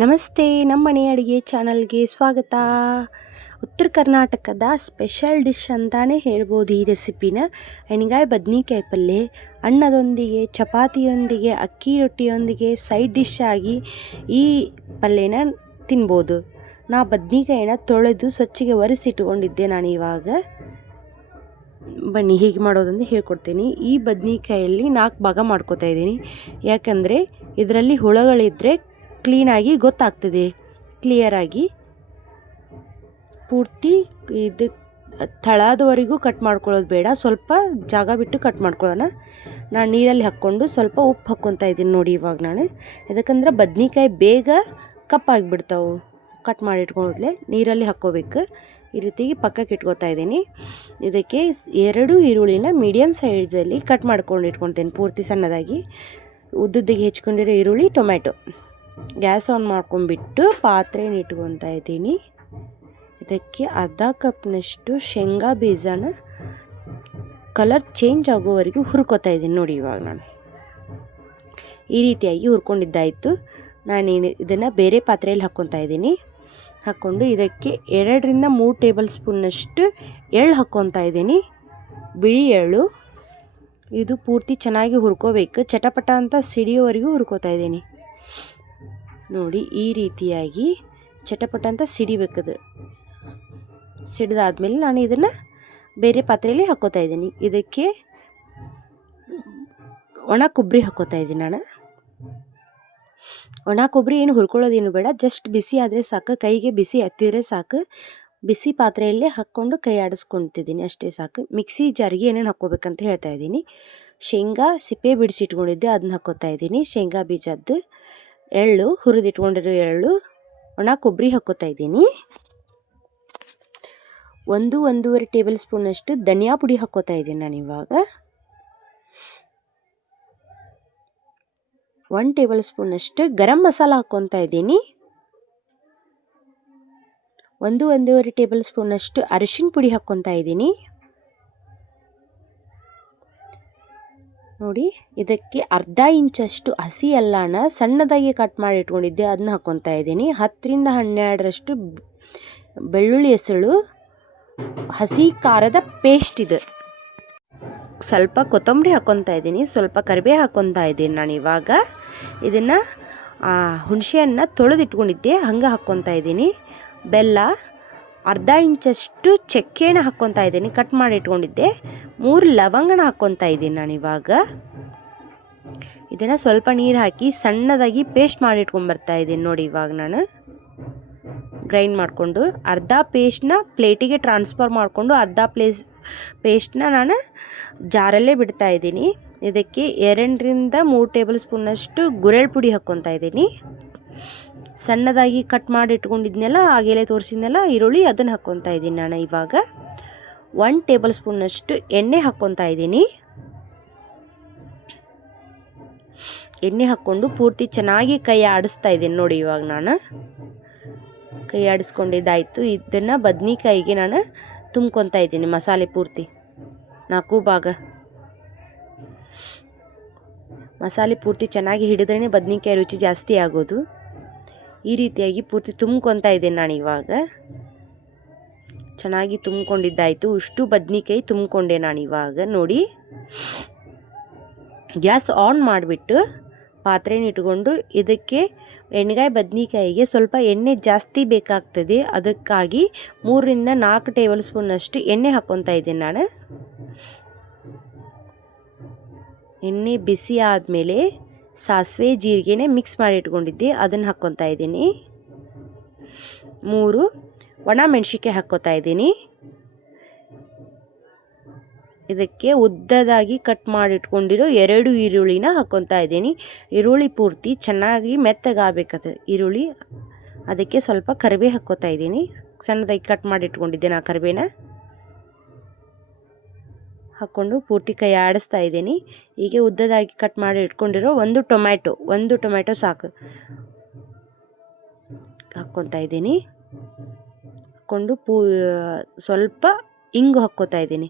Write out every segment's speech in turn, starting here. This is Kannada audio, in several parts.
ನಮಸ್ತೆ, ನಮ್ಮ ಮನೆ ಅಡುಗೆ ಚಾನಲ್ಗೆ ಸ್ವಾಗತ. ಉತ್ತರ ಕರ್ನಾಟಕದ ಸ್ಪೆಷಲ್ ಡಿಶ್ ಅಂತಲೇ ಹೇಳ್ಬೋದು ಈ ರೆಸಿಪಿನ ಎಣ್ಗಾಯಿ ಬದ್ನಿಕಾಯಿ ಪಲ್ಯ ಅನ್ನದೊಂದಿಗೆ, ಚಪಾತಿಯೊಂದಿಗೆ, ಅಕ್ಕಿ ರೊಟ್ಟಿಯೊಂದಿಗೆ ಸೈಡ್ ಡಿಶ್ ಆಗಿ ಈ ಪಲ್ಯನ ತಿನ್ಬೋದು. ನಾ ಬದ್ನಿಕಾಯಿನ ತೊಳೆದು ಸ್ವಚ್ಛಗೆ ಒರೆಸಿಟ್ಕೊಂಡಿದ್ದೆ ನಾನು ಇವಾಗ. ಬನ್ನಿ, ಹೀಗೆ ಮಾಡೋದಂದು ಹೇಳ್ಕೊಡ್ತೀನಿ. ಈ ಬದ್ನಿಕಾಯಲ್ಲಿ ನಾಲ್ಕು ಭಾಗ ಮಾಡ್ಕೋತಾ ಇದ್ದೀನಿ. ಯಾಕಂದರೆ, ಇದರಲ್ಲಿ ಹುಳಗಳಿದ್ದರೆ ಕ್ಲೀನಾಗಿ ಗೊತ್ತಾಗ್ತದೆ. ಕ್ಲಿಯರಾಗಿ ಪೂರ್ತಿ ಇದು ತಳದವರೆಗೂ ಕಟ್ ಮಾಡ್ಕೊಳ್ಳೋದು ಬೇಡ. ಸ್ವಲ್ಪ ಜಾಗ ಬಿಟ್ಟು ಕಟ್ ಮಾಡ್ಕೊಳ್ಳೋಣ. ನಾನು ನೀರಲ್ಲಿ ಹಾಕ್ಕೊಂಡು ಸ್ವಲ್ಪ ಉಪ್ಪು ಹಾಕ್ಕೊತಾ ಇದ್ದೀನಿ ನೋಡಿ ಇವಾಗ ನಾನು. ಯಾಕಂದ್ರೆ ಬದ್ನಿಕಾಯಿ ಬೇಗ ಕಪ್ಪಾಗಿಬಿಡ್ತಾವೆ ಕಟ್ ಮಾಡಿ ಇಟ್ಕೊಳ್ಳೋದ್ಲೆ ನೀರಲ್ಲಿ ಹಾಕ್ಕೋಬೇಕು. ಈ ರೀತಿಗೆ ಪಕ್ಕಕ್ಕೆ ಇಟ್ಕೋತಾ ಇದ್ದೀನಿ. ಇದಕ್ಕೆ ಎರಡು ಈರುಳ್ಳಿನ ಮೀಡಿಯಮ್ ಸೈಜಲ್ಲಿ ಕಟ್ ಮಾಡ್ಕೊಂಡು ಇಟ್ಕೊತೇನೆ ಪೂರ್ತಿ ಸಣ್ಣದಾಗಿ. ಉದ್ದುದ್ದಿಗೆ ಹೆಚ್ಕೊಂಡಿರೋ ಈರುಳ್ಳಿ ಟೊಮ್ಯಾಟೊ ಗ್ಯಾಸ್ ಆನ್ ಮಾಡ್ಕೊಂಡ್ಬಿಟ್ಟು ಪಾತ್ರೆನ ಇಟ್ಕೊತಾ ಇದ್ದೀನಿ. ಇದಕ್ಕೆ ಅರ್ಧ ಕಪ್ನಷ್ಟು ಶೇಂಗಾ ಬೀಜನ ಕಲರ್ ಚೇಂಜ್ ಆಗೋವರೆಗೂ ಹುರ್ಕೋತಾ ಇದ್ದೀನಿ ನೋಡಿ ಇವಾಗ ನಾನು. ಈ ರೀತಿಯಾಗಿ ಹುರ್ಕೊಂಡಿದ್ದಾಯಿತು. ನಾನು ಇದನ್ನು ಬೇರೆ ಪಾತ್ರೆಯಲ್ಲಿ ಹಾಕ್ಕೊತಾ ಇದ್ದೀನಿ. ಹಾಕ್ಕೊಂಡು ಇದಕ್ಕೆ ಎರಡರಿಂದ ಮೂರು ಟೇಬಲ್ ಸ್ಪೂನ್ನಷ್ಟು ಎಳ್ಳು ಹಾಕ್ಕೊತಾ ಇದ್ದೀನಿ. ಬಿಳಿ ಎಳ್ಳು. ಇದು ಪೂರ್ತಿ ಚೆನ್ನಾಗಿ ಹುರ್ಕೋಬೇಕು. ಚಟಪಟ ಅಂತ ಸಿಡಿಯೋವರೆಗೂ ಹುರ್ಕೋತಾ ಇದ್ದೀನಿ. ನೋಡಿ ಈ ರೀತಿಯಾಗಿ ಚಟಪಟ ಅಂತ ಸಿಡಿಬೇಕದು. ಸಿಡಿದಾದ್ಮೇಲೆ ನಾನು ಇದನ್ನು ಬೇರೆ ಪಾತ್ರೆಯಲ್ಲಿ ಹಾಕೋತಾ ಇದ್ದೀನಿ. ಇದಕ್ಕೆ ಒಣ ಕೊಬ್ಬರಿ ಹಾಕೋತಾ ಇದ್ದೀನಿ ನಾನು. ಒಣ ಕೊಬ್ಬರಿ ಏನು ಹುರ್ಕೊಳ್ಳೋದೇನು ಬೇಡ. ಜಸ್ಟ್ ಬಿಸಿ ಆದರೆ ಸಾಕು. ಕೈಗೆ ಬಿಸಿ ಹತ್ತಿದ್ರೆ ಸಾಕು. ಬಿಸಿ ಪಾತ್ರೆಯಲ್ಲೇ ಹಾಕ್ಕೊಂಡು ಕೈ ಆಡಿಸ್ಕೊಳ್ತಿದ್ದೀನಿ ಅಷ್ಟೇ ಸಾಕು. ಮಿಕ್ಸಿ ಜಾರಿಗೆ ಏನೇನು ಹಾಕ್ಕೋಬೇಕಂತ ಹೇಳ್ತಾ ಇದ್ದೀನಿ. ಶೇಂಗಾ ಸಿಪ್ಪೆ ಬಿಡಿಸಿಟ್ಕೊಂಡಿದ್ದೆ, ಅದನ್ನ ಹಾಕೋತಾ ಇದ್ದೀನಿ. ಶೇಂಗಾ ಬೀಜದ್ದು. ಎಳ್ಳು, ಹುರಿದಿಟ್ಕೊಂಡಿರೋ ಎಳ್ಳು, ಒಣ ಕೊಬ್ಬರಿ ಹಾಕ್ಕೋತಾ ಇದ್ದೀನಿ. ಒಂದು, ಒಂದೂವರೆ ಟೇಬಲ್ ಸ್ಪೂನಷ್ಟು ಧನಿಯಾ ಪುಡಿ ಹಾಕ್ಕೋತಾ ಇದ್ದೀನಿ ನಾನು ಇವಾಗ. ಒನ್ ಟೇಬಲ್ ಸ್ಪೂನಷ್ಟು ಗರಂ ಮಸಾಲ ಹಾಕ್ಕೊತಾ ಇದ್ದೀನಿ. ಒಂದು, ಒಂದೂವರೆ ಟೇಬಲ್ ಸ್ಪೂನಷ್ಟು ಅರಿಶಿನ ಪುಡಿ ಹಾಕ್ಕೊತಾ ಇದ್ದೀನಿ. ನೋಡಿ, ಇದಕ್ಕೆ ಅರ್ಧ ಇಂಚಷ್ಟು ಹಸಿ ಅಲ್ಲಾನ ಸಣ್ಣದಾಗಿ ಕಟ್ ಮಾಡಿ ಇಟ್ಕೊಂಡಿದ್ದೆ. ಅದನ್ನ ಹಾಕ್ಕೊತಾ ಇದ್ದೀನಿ. ಹತ್ತರಿಂದ ಹನ್ನೆರಡರಷ್ಟು ಬೆಳ್ಳುಳ್ಳಿ ಹೆಸಳು, ಹಸಿ ಖಾರದ ಪೇಸ್ಟ್ ಇದು. ಸ್ವಲ್ಪ ಕೊತ್ತಂಬರಿ ಹಾಕ್ಕೊತಾ ಇದ್ದೀನಿ. ಸ್ವಲ್ಪ ಕರಿಬೇ ಹಾಕ್ಕೊತಾ ಇದ್ದೀನಿ ನಾನು ಇವಾಗ. ಇದನ್ನು ಹುಣಸೆಹಣ್ಣ ತೊಳೆದಿಟ್ಕೊಂಡಿದ್ದೆ. ಹಂಗೆ ಹಾಕ್ಕೊತಾ ಇದ್ದೀನಿ. ಬೆಲ್ಲ ಅರ್ಧ ಇಂಚಷ್ಟು ಚಕ್ಕೆನ ಹಾಕ್ಕೊತಾ ಇದ್ದೀನಿ. ಕಟ್ ಮಾಡಿ ಇಟ್ಕೊಂಡಿದ್ದೆ. ಮೂರು ಲವಂಗನ ಹಾಕ್ಕೊತಾ ಇದ್ದೀನಿ ನಾನು ಇವಾಗ. ಇದನ್ನು ಸ್ವಲ್ಪ ನೀರು ಹಾಕಿ ಸಣ್ಣದಾಗಿ ಪೇಸ್ಟ್ ಮಾಡಿ ಇಟ್ಕೊಂಬರ್ತಾ ಇದ್ದೀನಿ ನೋಡಿ ಇವಾಗ ನಾನು. ಗ್ರೈಂಡ್ ಮಾಡಿಕೊಂಡು ಅರ್ಧ ಪೇಸ್ಟ್ನ ಪ್ಲೇಟಿಗೆ ಟ್ರಾನ್ಸ್ಫರ್ ಮಾಡಿಕೊಂಡು ಅರ್ಧ ಪ್ಲೇಸ್ ಪೇಸ್ಟ್ನ ನಾನು ಜಾರಲ್ಲೇ ಬಿಡ್ತಾ ಇದ್ದೀನಿ. ಇದಕ್ಕೆ ಎರಡರಿಂದ ಮೂರು ಟೇಬಲ್ ಸ್ಪೂನಷ್ಟು ಗುರೆಳ್ ಪುಡಿ ಹಾಕ್ಕೊತಾ ಇದ್ದೀನಿ. ಸಣ್ಣದಾಗಿ ಕಟ್ ಮಾಡಿ ಇಟ್ಕೊಂಡಿದ್ನೆಲ್ಲ ಹಾಗೆಲೆ ತೋರಿಸಿದ್ನೆಲ್ಲ, ಈರುಳ್ಳಿ ಅದನ್ನು ಹಾಕ್ಕೊತಾ ಇದ್ದೀನಿ ನಾನು ಇವಾಗ. ಒನ್ ಟೇಬಲ್ ಸ್ಪೂನಷ್ಟು ಎಣ್ಣೆ ಹಾಕ್ಕೊತಾ ಇದ್ದೀನಿ. ಎಣ್ಣೆ ಹಾಕ್ಕೊಂಡು ಪೂರ್ತಿ ಚೆನ್ನಾಗಿ ಕೈ ಆಡಿಸ್ತಾ ಇದ್ದೀನಿ ನೋಡಿ ಇವಾಗ ನಾನು. ಕೈ ಆಡಿಸ್ಕೊಂಡಿದ್ದಾಯಿತು. ಇದನ್ನು ಬದ್ನಿಕಾಯಿಗೆ ನಾನು ತುಂಬ್ಕೊತಾ ಇದ್ದೀನಿ ಮಸಾಲೆ ಪೂರ್ತಿ. ನಾಲ್ಕು ಭಾಗ. ಮಸಾಲೆ ಪೂರ್ತಿ ಚೆನ್ನಾಗಿ ಹಿಡಿದ್ರೇ ಬದ್ನಿಕಾಯಿ ರುಚಿ ಜಾಸ್ತಿ ಆಗೋದು. ಈ ರೀತಿಯಾಗಿ ಪೂರ್ತಿ ತುಂಬ್ಕೊತಾ ಇದ್ದೀನಿ ನಾನು ಇವಾಗ. ಚೆನ್ನಾಗಿ ತುಂಬ್ಕೊಂಡಿದ್ದಾಯಿತು. ಇಷ್ಟು ಬದ್ನಿಕಾಯಿ ತುಂಬಿಕೊಂಡೆ ನಾನು ಇವಾಗ. ನೋಡಿ. ಗ್ಯಾಸ್ ಆನ್ ಮಾಡಿಬಿಟ್ಟು ಪಾತ್ರೆನ ಇಟ್ಕೊಂಡು ಇದಕ್ಕೆ ಎಣ್ಣೆಗಾಯಿ ಬದ್ನಿಕಾಯಿಗೆ ಸ್ವಲ್ಪ ಎಣ್ಣೆ ಜಾಸ್ತಿ ಬೇಕಾಗ್ತದೆ. ಅದಕ್ಕಾಗಿ ಮೂರರಿಂದ ನಾಲ್ಕು ಟೇಬಲ್ ಸ್ಪೂನಷ್ಟು ಎಣ್ಣೆ ಹಾಕ್ಕೊತಾ ಇದ್ದೀನಿ ನಾನು. ಎಣ್ಣೆ ಬಿಸಿ ಆದಮೇಲೆ ಸಾಸಿವೆ, ಜೀರಿಗೆನೆ ಮಿಕ್ಸ್ ಮಾಡಿ ಇಟ್ಕೊಂಡಿದ್ದೆ. ಅದನ್ನು ಹಾಕ್ಕೊತಾ ಇದ್ದೀನಿ. ಮೂರು, ಒಣ ಮೆಣಸಿಕೆ ಹಾಕ್ಕೊತಾ ಇದ್ದೀನಿ. ಇದಕ್ಕೆ ಉದ್ದದಾಗಿ ಕಟ್ ಮಾಡಿಟ್ಕೊಂಡಿರೋ ಎರಡು ಈರುಳ್ಳಿನ ಹಾಕ್ಕೊತಾ ಇದ್ದೀನಿ. ಈರುಳ್ಳಿ ಪೂರ್ತಿ ಚೆನ್ನಾಗಿ ಮೆತ್ತಗಾಗಬೇಕದು ಈರುಳ್ಳಿ. ಅದಕ್ಕೆ ಸ್ವಲ್ಪ ಕರಿಬೇ ಹಾಕ್ಕೊತಾ ಇದ್ದೀನಿ. ಸಣ್ಣದಾಗಿ ಕಟ್ ಮಾಡಿ ಇಟ್ಕೊಂಡಿದ್ದೆ ನಾ ಕರಿಬೇನ ಹಾಕ್ಕೊಂಡು ಪೂರ್ತಿ ಕೈ ಆಡಿಸ್ತಾ ಇದ್ದೀನಿ. ಹೀಗೆ ಉದ್ದದಾಗಿ ಕಟ್ ಮಾಡಿ ಇಟ್ಕೊಂಡಿರೋ ಒಂದು ಟೊಮ್ಯಾಟೊ ಒಂದು ಟೊಮ್ಯಾಟೊ ಸಾಕು. ಹಾಕ್ಕೊತಾ ಇದ್ದೀನಿ. ಹಾಕ್ಕೊಂಡು ಪೂ, ಸ್ವಲ್ಪ ಇಂಗು ಹಾಕ್ಕೋತಾ ಇದ್ದೀನಿ.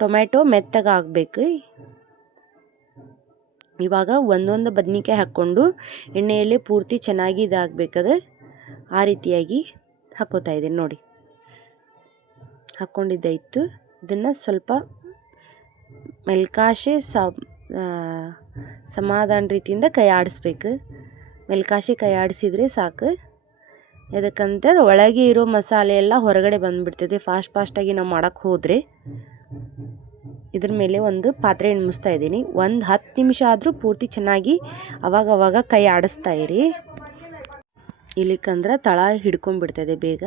ಟೊಮ್ಯಾಟೊ ಮೆತ್ತಗಾಗಬೇಕು ಇವಾಗ ಒಂದೊಂದು ಬದ್ನಿಕಾಯಿ ಹಾಕ್ಕೊಂಡು ಎಣ್ಣೆಯಲ್ಲಿ ಪೂರ್ತಿ ಚೆನ್ನಾಗಿ ಇದಾಗಬೇಕದು. ಆ ರೀತಿಯಾಗಿ ಹಾಕ್ಕೋತಾ ಇದ್ದೀನಿ ನೋಡಿ. ಹಾಕ್ಕೊಂಡಿದ್ದಾಯಿತು. ಇದನ್ನು ಸ್ವಲ್ಪ ಮೆಲ್ಕಾಶೆ ಸಮಾಧಾನ ರೀತಿಯಿಂದ ಕೈ ಆಡಿಸ್ಬೇಕು. ಮೆಲ್ಕಾಶಿ ಕೈ ಆಡಿಸಿದ್ರೆ ಸಾಕು. ಯಾಕಂತ ಒಳಗೆ ಇರೋ ಮಸಾಲೆ ಎಲ್ಲ ಹೊರಗಡೆ ಬಂದುಬಿಡ್ತದೆ. ಫಾಸ್ಟ್ ಫಾಸ್ಟಾಗಿ ನಾವು ಮಾಡೋಕ್ಕೆ ಹೋದರೆ. ಇದ್ರ ಮೇಲೆ ಒಂದು ಪಾತ್ರೆ ಎಣ್ಮಿಸ್ತಾ ಇದ್ದೀನಿ. ಒಂದು ಹತ್ತು ನಿಮಿಷ ಆದರೂ ಪೂರ್ತಿ ಚೆನ್ನಾಗಿ ಅವಾಗ ಅವಾಗ ಕೈ ಆಡಿಸ್ತಾ ಇರಿ. ಇಲ್ಲಿಕಂದ್ರೆ ತಳ ಹಿಡ್ಕೊಂಡ್ಬಿಡ್ತದೆ ಬೇಗ.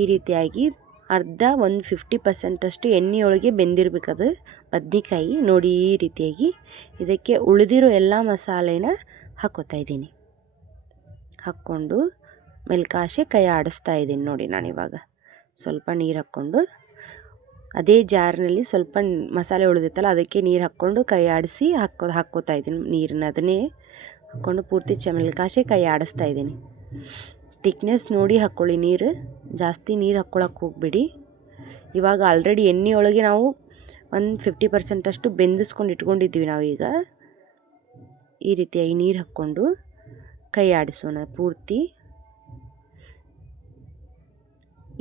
ಈ ರೀತಿಯಾಗಿ ಅರ್ಧ ಒಂದು ಫಿಫ್ಟಿ ಪರ್ಸೆಂಟಷ್ಟು ಎಣ್ಣೆಯೊಳಗೆ ಬೆಂದಿರಬೇಕದು ಬದ್ನಿಕಾಯಿ ನೋಡಿ ಈ ರೀತಿಯಾಗಿ. ಇದಕ್ಕೆ ಉಳಿದಿರೋ ಎಲ್ಲ ಮಸಾಲೆನ ಹಾಕೋತಾ ಇದ್ದೀನಿ. ಹಾಕ್ಕೊಂಡು ಮೆಲ್ಕಾಶೆ ಕೈ ಆಡಿಸ್ತಾ ಇದ್ದೀನಿ ನೋಡಿ ನಾನಿವಾಗ ಸ್ವಲ್ಪ ನೀರು ಹಾಕ್ಕೊಂಡು. ಅದೇ ಜಾರ್ನಲ್ಲಿ ಸ್ವಲ್ಪ ಮಸಾಲೆ ಉಳಿದಿತ್ತಲ್ಲ ಅದಕ್ಕೆ ನೀರು ಹಾಕ್ಕೊಂಡು ಕೈ ಆಡಿಸಿ ಹಾಕೋ ಹಾಕ್ಕೋತಾ ಇದ್ದೀನಿ ನೀರನ್ನ ಅದನ್ನೇ ಹಾಕ್ಕೊಂಡು ಪೂರ್ತಿ ಚ, ಮೆಲ್ಕಾಶೆ ಕೈ ಆಡಿಸ್ತಾ ಇದ್ದೀನಿ. ತಿಕ್ನೆಸ್ ನೋಡಿ ಹಾಕ್ಕೊಳ್ಳಿ ನೀರು. ಜಾಸ್ತಿ ನೀರು ಹಾಕ್ಕೊಳಕ್ಕೆ ಹೋಗಬೇಡಿ. ಇವಾಗ ಆಲ್ರೆಡಿ ಎಣ್ಣೆ ಒಳಗೆ ನಾವು ಒಂದು ಫಿಫ್ಟಿ ಪರ್ಸೆಂಟಷ್ಟು ಬೆಂದಿಸ್ಕೊಂಡು ಇಟ್ಕೊಂಡಿದ್ದೀವಿ ನಾವೀಗ. ಈ ರೀತಿಯಾಗಿ ನೀರು ಹಾಕ್ಕೊಂಡು ಕೈ ಆಡಿಸೋಣ ಪೂರ್ತಿ.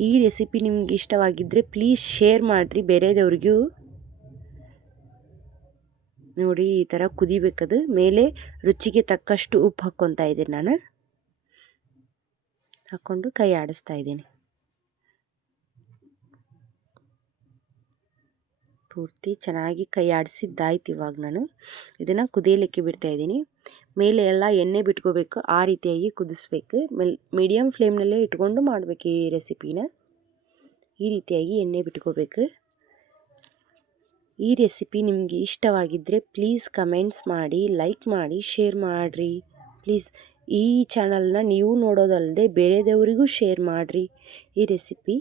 ಈ ರೆಸಿಪಿ ನಿಮ್ಗೆ ಇಷ್ಟವಾಗಿದ್ದರೆ ಪ್ಲೀಸ್ ಶೇರ್ ಮಾಡಿರಿ, ಬೇರೆದವ್ರಿಗೂ. ನೋಡಿ ಈ ಥರ ಕುದಿಬೇಕದು. ಮೇಲೆ ರುಚಿಗೆ ತಕ್ಕಷ್ಟು ಉಪ್ಪು ಹಾಕ್ಕೊತಾ ಇದ್ದೀನಿ ನಾನು. ಹಾಕ್ಕೊಂಡು ಕೈ ಆಡಿಸ್ತಾ ಇದ್ದೀನಿ. ಪೂರ್ತಿ ಚೆನ್ನಾಗಿ ಕೈ ಆಡಿಸಿದ್ದಾಯ್ತು ಇವಾಗ ನಾನು. ಇದನ್ನು ಕುದಿಯಲಿಕ್ಕೆ ಬಿಡ್ತಾ ಇದ್ದೀನಿ. ಮೇಲೆ ಎಲ್ಲ ಎಣ್ಣೆ ಬಿಟ್ಕೋಬೇಕು, ಆ ರೀತಿಯಾಗಿ ಕುದಿಸ್ಬೇಕು. ಮೆಲ್ ಮೀಡಿಯಮ್ ಫ್ಲೇಮ್ನಲ್ಲೇ ಇಟ್ಕೊಂಡು ಮಾಡಬೇಕು ಈ ರೆಸಿಪಿನ. ಈ ರೀತಿಯಾಗಿ ಎಣ್ಣೆ ಬಿಟ್ಕೋಬೇಕು. ಈ ರೆಸಿಪಿ ನಿಮಗೆ ಇಷ್ಟವಾಗಿದ್ದರೆ ಪ್ಲೀಸ್ ಕಮೆಂಟ್ಸ್ ಮಾಡಿ, ಲೈಕ್ ಮಾಡಿ, ಶೇರ್ ಮಾಡಿರಿ. ಪ್ಲೀಸ್ ಈ ಚಾನಲ್ನ ನೀವು ನೋಡೋದಲ್ಲದೆ ಬೇರೆದವರಿಗೂ ಶೇರ್ ಮಾಡಿರಿ. ಈ ರೆಸಿಪಿ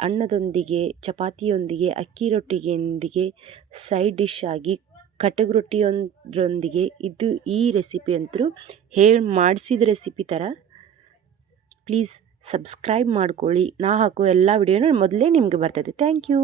ಅನ್ನದೊಂದಿಗೆ, ಚಪಾತಿಯೊಂದಿಗೆ, ಅಕ್ಕಿ ರೊಟ್ಟಿಗೆಯೊಂದಿಗೆ ಸೈಡ್ ಡಿಶ್ ಆಗಿ, ಕಟಗ್ ರೊಟ್ಟಿಯೊಂದರೊಂದಿಗೆ ಇದು ಈ ರೆಸಿಪಿ ಅಂತರೂ ಹೇಳಿ ಮಾಡಿಸಿದ ರೆಸಿಪಿ ಥರ. ಪ್ಲೀಸ್ ಸಬ್ಸ್ಕ್ರೈಬ್ ಮಾಡ್ಕೊಳ್ಳಿ. ನಾ ಹಾಕೋ ಎಲ್ಲ ವಿಡಿಯೋನೂ ಮೊದಲೇ ನಿಮಗೆ ಬರ್ತದೆ. Thank you.